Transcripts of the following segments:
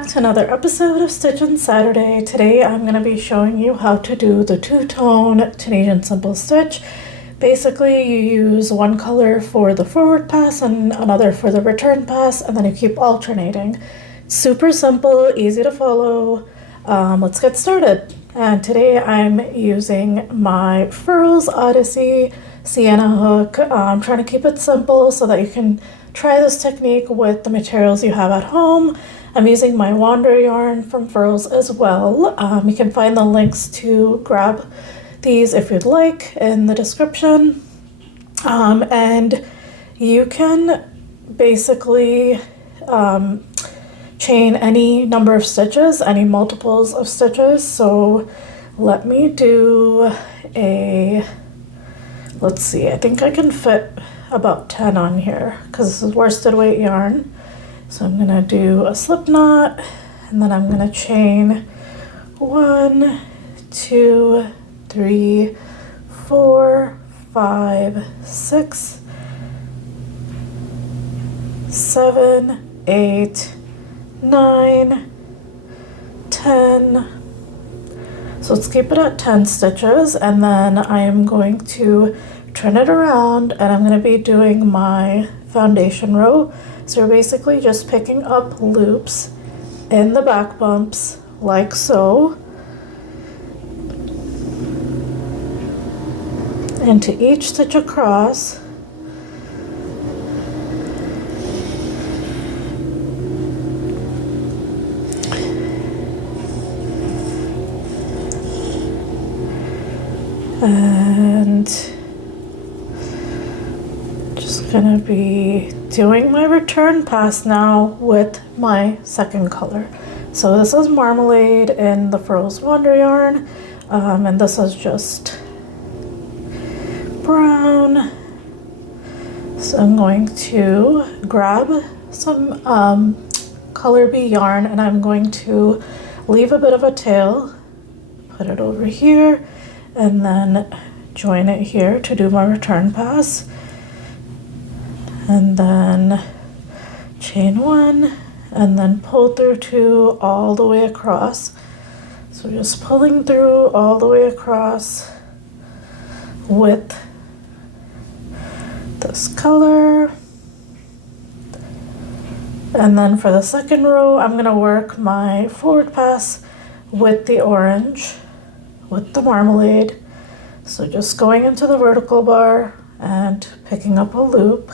back to another episode of Stitch and Saturday. Today I'm going to be showing you how to do the two-tone Tunisian simple stitch. Basically you use one color for the forward pass and another for the return pass, and then you keep alternating. Super simple, easy to follow. Let's get started. And today I'm using my Furls Odyssey Sienna hook. I'm trying to keep it simple so that you can try this technique with the materials you have at home. I'm using my Wander yarn from Furls as well. You can find the links to grab these if you'd like in the description. And you can basically chain any number of stitches, any multiples of stitches. So let me do let's see, I think I can fit about 10 on here because this is worsted weight yarn. So I'm gonna do a slip knot, and then I'm gonna chain 1, 2, 3, 4, 5, 6, 7, 8, 9, 10. So let's keep it at 10 stitches, and then I am going to turn it around and I'm going to be doing my foundation row. So you're basically just picking up loops in the back bumps like so, and to each stitch across and just gonna be doing my return pass now with my second color. So this is Marmalade in the Furls Wander yarn, and this is just brown. So I'm going to grab some color B yarn, and I'm going to leave a bit of a tail, put it over here, and then join it here to do my return pass, and then chain 1 and then pull through 2 all the way across. So just pulling through all the way across with this color. And then for the second row I'm going to work my forward pass with the orange, with the Marmalade. So just going into the vertical bar and picking up a loop.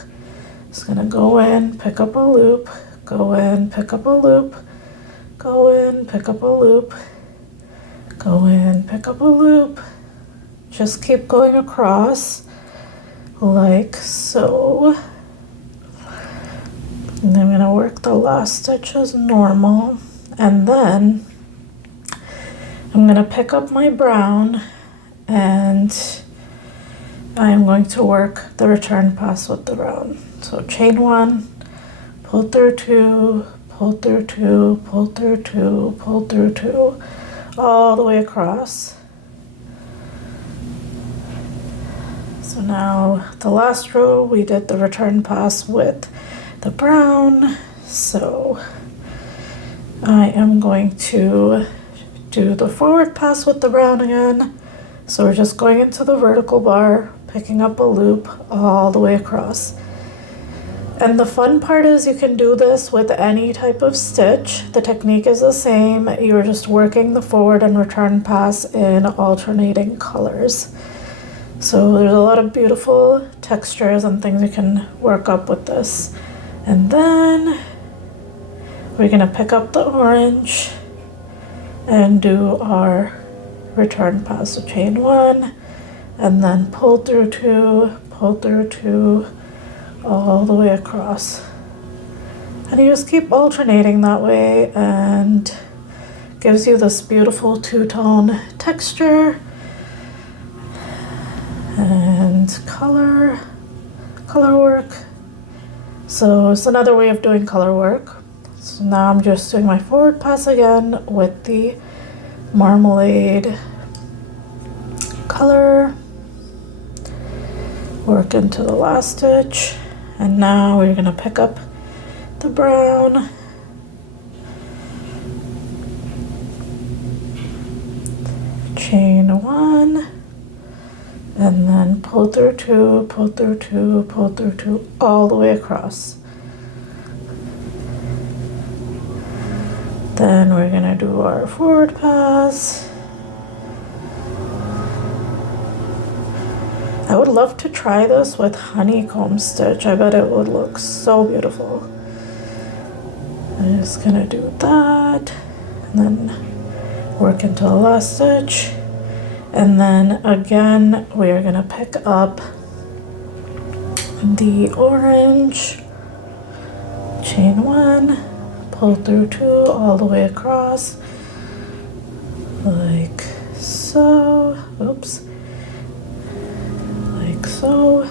Just gonna go in, pick up a loop, go in, pick up a loop, go in, pick up a loop, go in, pick up a loop. Just keep going across like so. And I'm gonna work the last stitch as normal, and then I'm gonna pick up my brown and I'm going to work the return pass with the brown. So chain 1, pull through 2, pull through 2, pull through 2, pull through 2, all the way across. So now the last row we did the return pass with the brown. So I am going to do the forward pass with the brown again. So we're just going into the vertical bar, picking up a loop all the way across. And the fun part is you can do this with any type of stitch. The technique is the same. You're just working the forward and return pass in alternating colors. So there's a lot of beautiful textures and things you can work up with this. And then we're gonna pick up the orange and do our return pass. So chain 1 and then pull through 2, pull through 2, all the way across. And you just keep alternating that way, and gives you this beautiful two-tone texture and color work. So it's another way of doing color work. So now I'm just doing my forward pass again with the Marmalade color, work into the last stitch, and now we're going to pick up the brown chain 1, and then pull through 2, pull through 2, pull through 2, all the way across. Then we're gonna do our forward pass. I would love to try this with honeycomb stitch. I bet it would look so beautiful. I'm just gonna do that, and then work into the last stitch. And then again, we are gonna pick up the orange, chain 1, pull through 2 all the way across, like so. Oops, like so.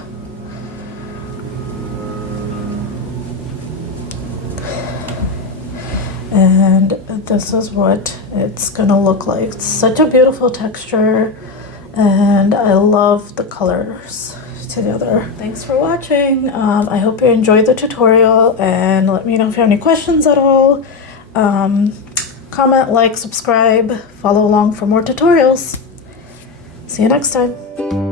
And this is what it's gonna look like. It's such a beautiful texture, and I love the colors together. Thanks for watching. I hope you enjoyed the tutorial, and let me know if you have any questions at all. Comment, like, subscribe, follow along for more tutorials. See you next time.